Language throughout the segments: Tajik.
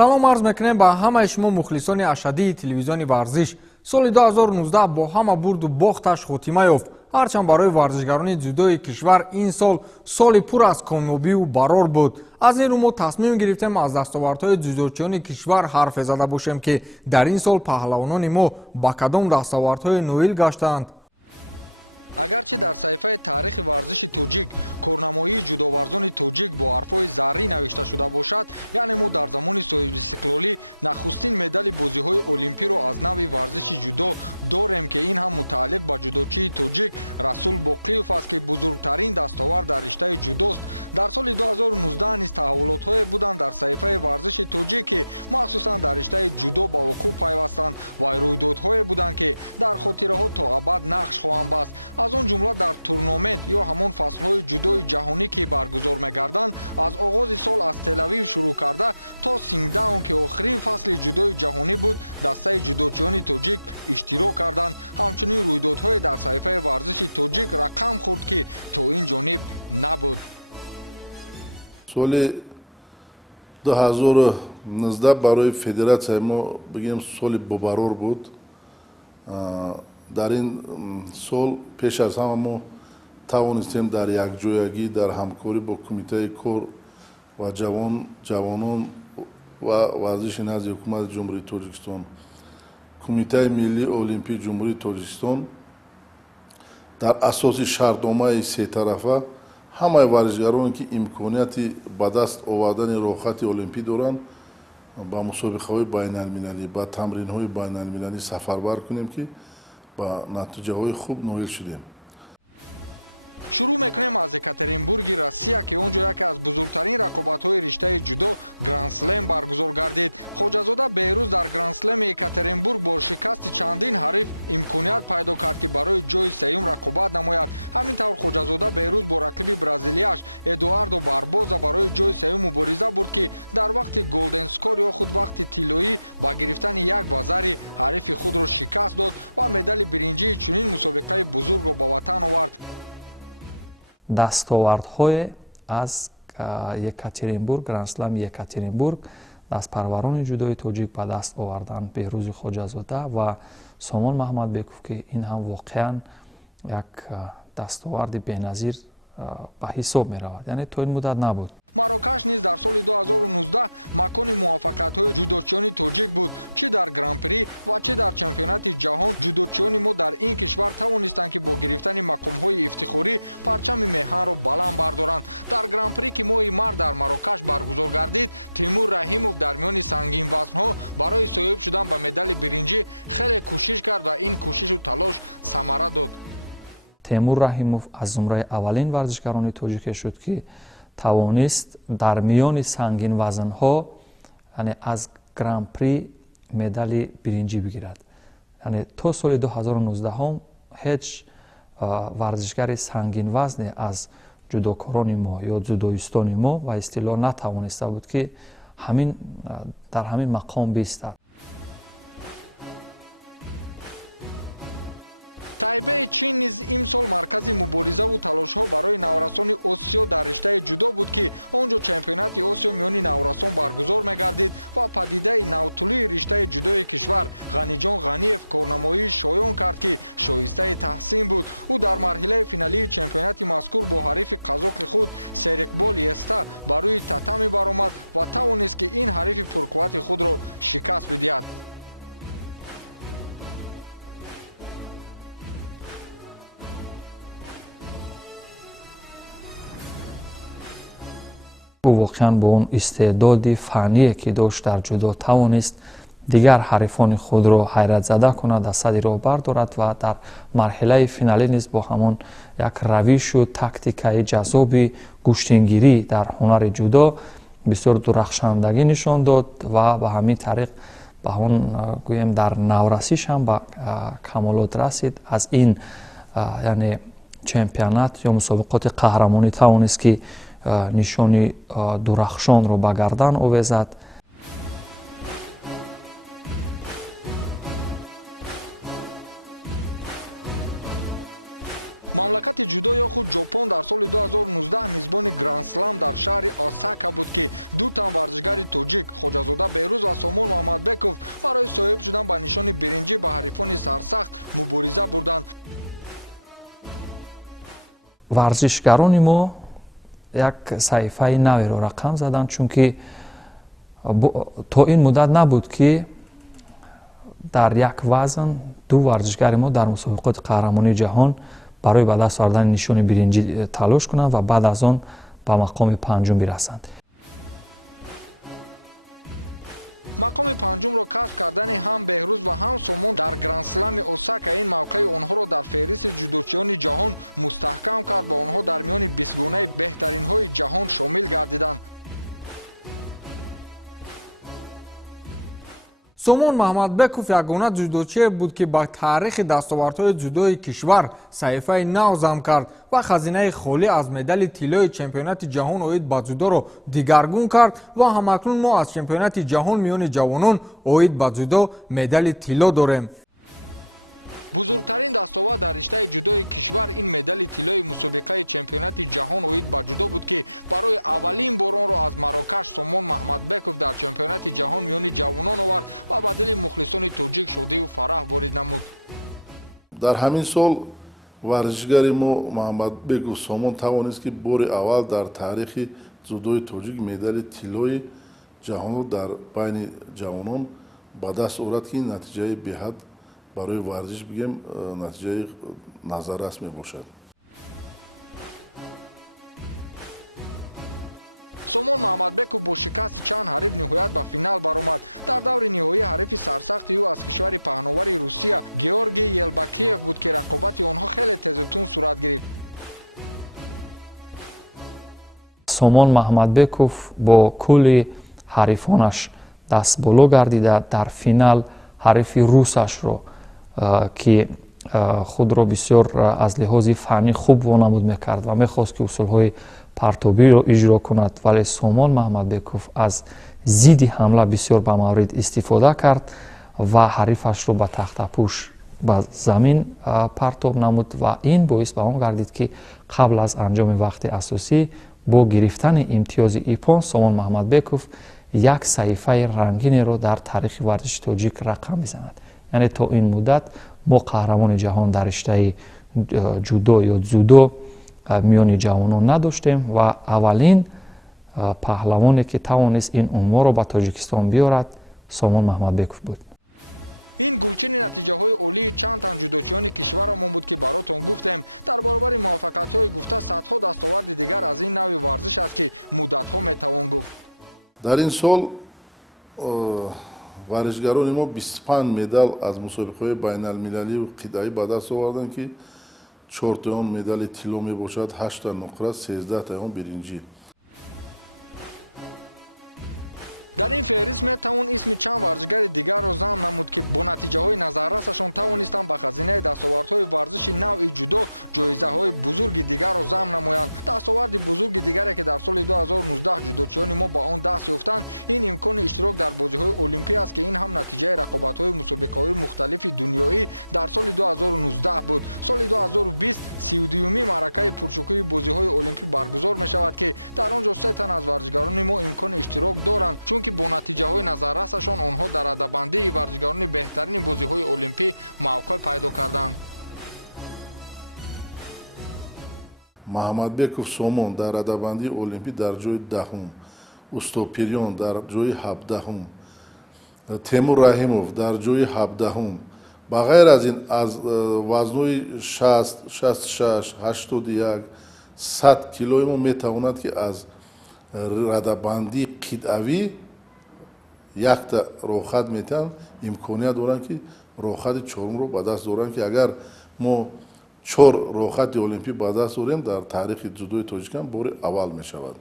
салом арз мекунем ба ҳамаи шумо мухлисони ашадии телевизиони варзиш. соли 2019 бо ҳама бурду бохташ хотима ёфт. ҳарчанд барои варзишгарони дзюдои кишвар ин сол соли пур аз комёбию барор буд. аз ин рӯ мо тасмим гирифтем аз дастовардҳои дзюдочиёни кишвар ҳарфе зада бошем ки дар ин сол паҳлавонони мо ба кадом дастовардҳое ноил гаштаанд. агарчи дар саҳифаи таърихи варзиши тоҷик корнамоии ҷудоварзони тоҷик бо ҳарфҳои заррӣ навишта шуда бошад, яъне мо дар замони соҳибистиқлолӣ нахустин медали бозиҳои олимпиро аз нави варзиши ҷудо дорем ки ин ҳам мутааллиқ ба ҷудочии тоҷик Расул Боқиев аст ки бузургтарин дастовард дар риштаи ҷудост. дар соли 2019 низ таҳаввулотҳое буданд дар саҳифаи варзиши тоҷик ки махсусан дар риштаи ҷудо ба вуқӯъ пайвастанд ва рӯйдодҳое буданд ки дар хотираҳо то абад нақш хоҳанд баст. аз он ҷумла дар турномент ё ҳамон фаслҳои ҷудои ҷаҳонӣ ки баргузор мегарданд, аз оғози сол аз Телавив шурӯъ карда то Сингдаун ки охирин фасли ҷудои ҷаҳонӣ буд, дастаи ҷудочиёни тоҷик иштирок карданд. ҳамчунин рӯйдодҳое дар саҳифаи варзиши тоҷик рақам хӯрд ки то ин ҷониб набуд. соли 2019 барои федератсияи мо бигем соли бобарор буд. дар ин сол пеш аз ҳама мо тавонистем дар якҷоягӣ дар ҳамкорӣ бо кумитаи кор ва ҷавонон ва варзиши назди ҳукумати ҷумҳурии тоҷикистон, кумитаи миллии олимпии ҷумҳурии тоҷикистон дар асоси шартномаи сетарафа ҳамаи варзишгароне ки имконияти ба даст овардани роҳхати олимпӣ доранд ба мусобиқаҳои байналмилалӣ, ба тамринҳои байналмилалӣ сафарбар кунем ки ба натиҷаҳои хуб ноил шудем. шурӯъ мекунем аз Екатеринбурги Россия ки он ҷо яке аз бузургтарин рақобатҳои риштаи ҷудо гранд-слем баргузор гардид. ХОЧАЗОДА Бехруз дар гранд-слеми Екатеринбург бо шикасти чандин ҳариф имконият пайдо кард ки барои ҷои сеюм рақобат намояд. ҳамин тавр ХОЧАЗОДА Бехруз бо рақиби бразилияш Эдуардо Барбоза барои ҷои сеюм мубориза бурд ки дар вақти голден скор ё худ вақти тиллоӣ ба гирифтани як вазари ҳарифи худро шикаст дод ва медали биринҷии чунин мусобиқаи бузургро ба ватан овард. дастовардҳое аз Екатеринбург, гранд-слем Екатеринбург, дастпарварони ҷудои тоҷик ба даст оварданд Бехрузи ХОЧАЗОДА ва Сомон МАХМАДБЕКОВ ки ин ҳам воқеан як дастоварди беназир ба ҳисоб меравад, яъне то ин муддат набуд. Марокаш низ дар соли 2019 макони муваффақиятҳои ҷудочиёни тоҷик буд. Чӣ дар гран-при ва чӣ дар чемпионати ҷаҳон ҷудочиёни мо дар ин кишвар тавонистанд ки бо гирифтани мақомҳои ифтихорӣ парчами меҳанро баланд бардоранд. дар гран-при ки моҳи март дар Марокаш баргузор гардид, Тимур Раҳимов дар миёни сангинвазнҳо барои соҳиб шудан ба медали биринҷӣ хеле кӯшиш кард ва ин кӯшишу талош самара дод. Тимур Раҳимов аз зумраи аввалин варзишгарони тоҷике шуд ки тавонист дар миёни сангинвазнҳо, яъне аз гран-при медали биринҷӣ бигирад. Яъне то соли 2019 ҳеҷ варзишгари сангинвазне аз ҷудокорони мо ё дзюдоистони мо ва истилоҳ натавониста буд ки дар ҳамин мақом бистад. Тайбеи Чин низ имсол маркази муборизаву талошҳо барои наврасони Осиё дар риштаи ҷудо буд ки он ҷо чемпионати Осиё миёни наврасон баргузор мегардид ва падидаи навтулии риштаи ҷудои кишвар Ғаниҷон Ғаниев корнамоии шоён кард ки шоистаи таҳсин буд. ӯ дар марҳилаи финалии чемпионати мазкур бо ҳарифи қазоқи худ Серикбол Еста ба рӯи татами баромад ва тавонист ки ин ҳарифи пурқуввати худро шикаст бидиҳад. ӯ воқеан бо он истеъдоди фание ки дошт дар ҷудо тавонист дигар ҳарифони худро ҳайратзада кунад, аз садри роҳ бардорад ва дар марҳилаи финалӣ низ бо ҳамон як равишу тактикаи ҷаззоби гӯштингирӣ дар ҳунари ҷудо бисёр дурахшандагӣ нишон дод ва ба ҳамин тариқ ба он гӯем дар наврасиш ҳам ба камолот расид. аз ин яъне чемпионат ё мусобиқоти қаҳрамонӣ тавонист ки нишони дурахшонро ба гардан овезад. мамлакати ҷудо ё худ ҷопон дар соли 2019 мизбони гранд-слам дар шаҳри Осака буд ки ду тан варзишгари тоҷик ХОЧАЗОДА Бехруз ва Сомон МАХМАДБЕКОВ барои соҳиб шудан ба нишони биринҷӣ ба ҳарифони сарсахт мубориза бурданд. варзишгарони мо як саҳифаи наверо рақам заданд, чунки то ин муддат набуд ки дар як вазн ду варзишгари мо дар мусобиқоти қаҳрамонии ҷаҳон барои ба даст овардани нишони биринҷӣ талош кунанд ва баъд аз он ба мақоми панҷум бирасанд. мақоми панҷумро касб кардани ҳам Бехруз ва ҳам Сомон дар гранд-слами Осака ин мавқеи онҳоро дар феҳристи ҷудочиёни ҷаҳон мустаҳкам кард ва онҳо дар миёни 20 гунаи беҳтаринҳои ҷаҳон шомил гардиданд. Сомон МАХМАДБЕКОВ ягона ҷудочие буд ки ба таърихи дастовардҳои ҷудои кишвар саҳифаи нав зам кард ва хазинаи холӣ аз медали тиллои чемпионати ҷаҳон оид ба ҷудоро дигаргун кард ва ҳамакнун мо аз чемпионати ҷаҳон миёни ҷавонон оид ба ҷудо медали тилло дорем. бузургтарин дастовард дар риштаи ҷудои кишвар ин медали тиллои мусобиқаи чемпионати ҷаҳон оид ба ҷудо буд ки барои аввалин бор онро аз Марокаш Сомон МАХМАДБЕКОВ дар чемпионати ҷаҳон миёни ҷавонон овард ва ба дили мухлисони тоҷик шодиву фараҳ ворид намуд. дар ҳамин сол варзишгари мо маҳмадбеков Сомон тавонист ки бори аввал дар таърихи ҷудои тоҷик медали тиллои ҷаҳонро дар байни ҷавонон ба даст орад ки натиҷаи беҳад барои варзиш бигем натиҷаи назаррас мебошад. Сомон МАХМАДБЕКОВ бо шикасти чанд ҳариф ниҳоят ба финал баромад. Дар даври ниҳоӣ ҳарифи сарсахти ӯ аз кишвари паҳновари Русия Георгий Елбакиев буд ки рақобати онҳо хеле тезутун сурат гирифт. Сомон МАХМАДБЕКОВ бо кулли ҳарифонаш дастболо гардида дар финал ҳарифи русашро ки худро бисёр аз лиҳози фанӣ хуб вонамуд мекард ва мехост ки усулҳои партобиро иҷро кунад, вале Сомон МАХМАДБЕКОВ аз зидди ҳамла бисёр ба маврид истифода кард ва ҳарифашро ба тахтапӯш ба замин партоб намуд ва ин боис ба он гардид ки қабл аз анҷоми вақти асосӣ бо гирифтани имтиёзи ипон Сомон МАХМАДБЕКОВ як саҳифаи рангинеро дар таърихи варзиши тоҷик рақам мезанад. яъне то ин муддат мо қаҳрамони ҷаҳон дар риштаи ҷудо ё дзюдо миёни ҷавонон надоштем ва аввалин паҳлавоне ки тавонист ин унвонро ба Таҷикистон биёрад Сомон МАХМАДБЕКОВ буд. ин гулчини натиҷаҳои олии чанд тан ҷудочиёни кишварамон буд ки баротон гуфтем. дар баробари муваффақиятҳои гуфта садҳо дастоварди дигар аз ин нави варзиш аст ки муддатҳо метавон гуфт. дар ин сол варзишгарони мо 25 медал аз мусобиқаҳои байналмилалию қитъаӣ ба даст оварданд ки 4 таи он медали тилло мебошад, 8 та нуқра, 13 таи он биринҷӣ. дар ин феҳрист метавон исми чанд варзишгари дигарро зам намуд ки бо натиҷаҳои назаррасашон тавонистанд ба хазинаи дастовардҳои варзиши навъи ҷудо ҷоизаҳои бузурги дигарро зам намоянд. дастоварди бузурги дигаре ки дар соли 2019 ҷудочиёни мо ба он даст ёфтанд, ин имкони иштирок дар бозиҳои олимпӣ аст ки ин ҳам натиҷаи рақобатҳои мусобиқаҳои мухталифи дунёӣ дар соли 2019 буд. соли 2020 32-юми маъракаи пуршукӯҳи бозиҳои олимпӣ баргузор мешавад ки дар он ҷо 3 тан аз варзишгарони мо имкони иштирок доранд, чунки бо натиҷаҳои назаррасашон онҳо дар радабандии варзишгарони беҳтарини бозиҳои олимпӣ мавқеъ пайдо карданд. маҳмадбеков Сомон дар радабандии олимпӣ дар ҷои 10-ум, УСТОПИРИён дар ҷои 17-ум, Темур Раҳимов дар ҷои 17-ум. ба ғайр аз ин аз вазнои 60, 66, 81, 100 килои мо метавонад ки аз радабандии қитъавӣ якта роҳхат метиҳанд, имконият доранд ки роҳхати чорумро ба даст доранд ки агар мо 4 роҳхати олимпӣ ба даст орем дар таърихи ҷудои Тоҷикистан бори аввал мешавад.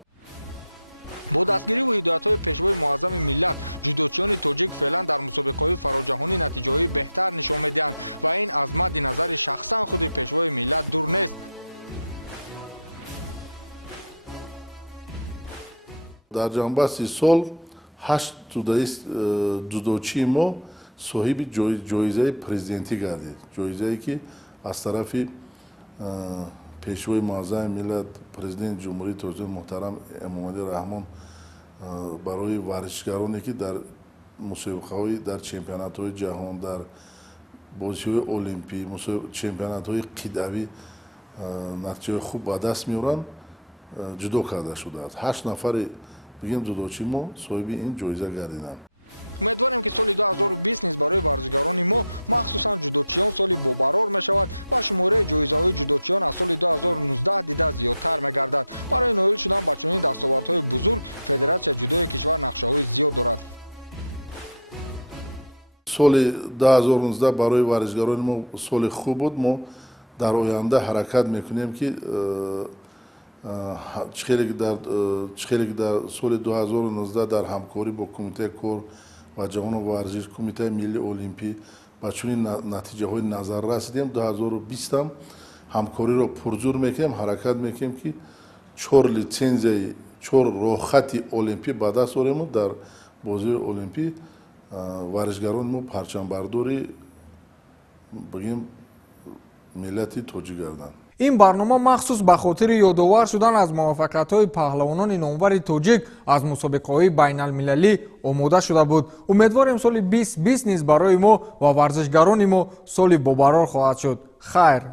бо дастгириву ҳидоятҳои пешвои муаззами миллат ҷудочиёни тоҷик феълан дар мусобиқаҳои фароҷаҳонӣ натиҷаҳои беҳтар нишон медиҳанд ва ин аз мадди назари шахсан худи пешвои миллат дур нест. дар ҷанбасти сол 8 ҷудочии мо соҳиби ҷоизаи президентӣ гардид. ҷоизае ки аз тарафи пешвои муаззами миллат президенти ҷумҳурии тоҷикистон муҳтарам эмомалӣ раҳмон барои варзишгароне ки дар мусобиқаҳои дар чемпионатҳои ҷаҳон дар бозиҳои олимпӣ чемпионатҳои қидавӣ натиҷаҳои хуб ба даст меоранд ҷудо карда шудааст. 8 нафари бигем ҷудочи мо соҳиби ин ҷоиза гардиданд. умедворем ки соли 2020 низ барои варзишгарони мо махсусан ҷудочиён соли бобарор мешавад ва шумораи ҷоизаҳои ҷудочиён аз соли 2019 дида зиёдтар мегардад. барои ноил шудан ба чунин дастовардҳои бузург федератсия ҷудои кишвар нақшаҳои зиёд дорад. соли 2019 барои варзишгарони мо соли хуб буд. мо дар оянда ҳаракат мекунем ки хеле ки дар соли 2019 дар ҳамкорӣ бо кумитаи кор ва ҷавону варзиш, кумитаи миллии олимпӣ ба чунин натиҷаҳои назар расидем. 2020 ҳам ҳамкориро пурзур мекунем, ҳаракат мекунем ки 4 литсензияи 4 роҳхати олимпӣ ба даст орем. дар бозии олимпӣ варзишгарони мо парчамбардори бигем миллати тоҷик гарданд. ин барнома махсус ба хотири ёдовар шудан аз муваффақиятҳои паҳлавонони номвари тоҷик аз мусобиқаҳои байналмилалӣ омода шуда буд. умедворем соли 2020 низ барои мо ва варзишгарони мо соли бобарор хоҳад шуд. хайр.